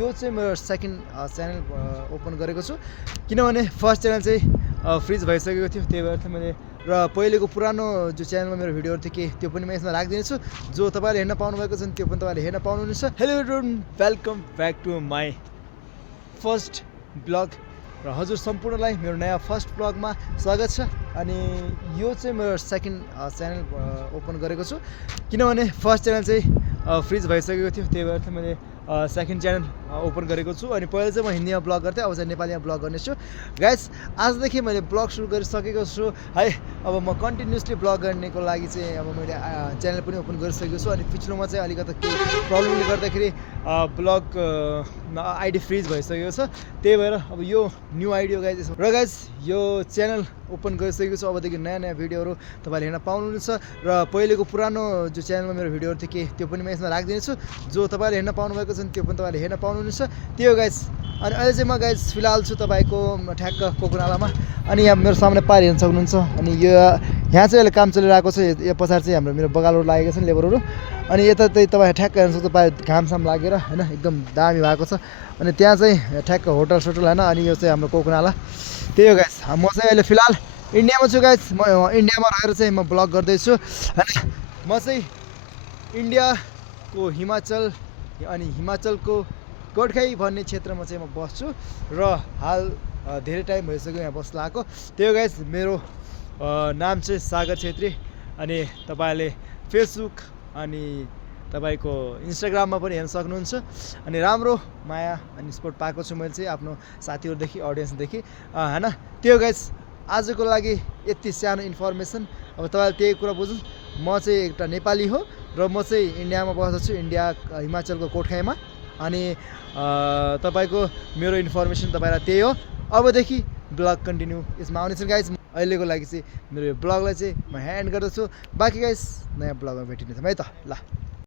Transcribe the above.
यो चाहिँ मेरो सेकेन्ड च्यानल ओपन गरेको छु किनभने फर्स्ट च्यानल चाहिँ फ्रिज भइसकेको थियो, त्यही भएर चाहिँ मैले र पहिलेको पुरानो जो च्यानलमा मेरो भिडियोहरू थियो त्यो पनि म यसमा राखिदिनेछु। जो तपाईँले हेर्न पाउनुभएको छ त्यो पनि तपाईँले हेर्न पाउनुहुनेछ। Hello everyone, welcome back to my first blog र हजुर सम्पूर्णलाई मेरो नयाँ फर्स्ट ब्लगमा स्वागत छ। अनि यो चाहिँ मेरो सेकेन्ड च्यानल ओपन गरेको छु किनभने फर्स्ट च्यानल चाहिँ फ्रिज भइसकेको थियो, त्यही भएर चाहिँ मैले सेकेन्ड च्यानल ओपन गरेको छु। अनि पहिला चाहिँ म हिन्दीमा ब्लग गर्थेँ, अब चाहिँ नेपालीमा ब्लग गर्नेछु। गाइस आजदेखि मैले ब्लग सुरु गरिसकेको छु है। अब म कन्टिन्युसली ब्लग गर्नेको लागि चाहिँ अब मैले च्यानल पनि ओपन गरिसकेको छु। अनि पिछलोमा चाहिँ अलिकति केही प्रब्लमले गर्दाखेरि ब्लग आइडी फ्रिज भइसकेको छ, त्यही भएर अब यो न्यू आइडी हो गाइस। र गाइस यो च्यानल ओपन गरिसकेको छु, अबदेखि नयाँ नयाँ भिडियोहरू तपाईँले हेर्न पाउनुहुनेछ। र पहिलेको पुरानो जो च्यानलमा मेरो भिडियोहरू थियो त्यो पनि म यसमा राखिदिनेछु। जो तपाईँले हेर्न पाउनुभएको छ त्यो पनि तपाईँले हेर्न पाउनुहुनेछ। त्यही हो गाइस। अनि अहिले चाहिँ म गाइस फिलहाल छु तपाईँको ठ्याक्क कोकुनालामा। अनि यहाँ मेरो सामने पार हेर्न सक्नुहुन्छ। अनि यो यहाँ चाहिँ अहिले काम चलिरहेको छ। यो पछाडि चाहिँ हाम्रो मेरो बगालहरू लागेको छ नि, लेबरहरू। अनि यता चाहिँ तपाईँ ठ्याक्क हेर्न सक्छ, तपाईँ घामसाम लागेर होइन एकदम दामी भएको छ। अनि त्यहाँ चाहिँ ठ्याक्क होटल सोटल होइन। अनि यो चाहिँ हाम्रो कोकुनाला। त्यही हो गाइस। म चाहिँ अहिले फिलहाल इन्डियामा छु गाइस। म इन्डियामा रहेर चाहिँ म ब्लग गर्दैछु होइन। म चाहिँ इन्डियाको हिमाचल अनि हिमाचलको गोर्खाई भन्ने क्षेत्रमा चाहिँ म बस्छु र हाल धेरै टाइम भइसक्यो यहाँ बस्न आएको। त्यही हो गाइस। मेरो नाम चाहिँ सागर छेत्री। अनि तपाईँले फेसबुक अनि तपाईँको इन्स्टाग्राममा पनि हेर्न सक्नुहुन्छ। अनि राम्रो माया अनि सपोर्ट पाएको छु मैले चाहिँ आफ्नो साथीहरूदेखि, अडियन्सदेखि होइन। त्यो गाइस आजको लागि यति सानो इन्फर्मेसन। अब तपाईँले त्यही कुरा बुझ्नु, म चाहिँ एउटा नेपाली हो र म चाहिँ इन्डियामा बस्दछु, इन्डिया हिमाचलको कोटखाईमा। अनि तपाईँको मेरो इन्फर्मेसन तपाईँलाई त्यही हो। अबदेखि ब्लग कन्टिन्यू यसमा आउनेछ गाइस। अहिलेको लागि चाहिँ मेरो यो ब्लगलाई चाहिँ म ह्यान्ड गर्दछु। बाँकी गाइस नयाँ ब्लगमा भेटिनेछौँ है त। ल।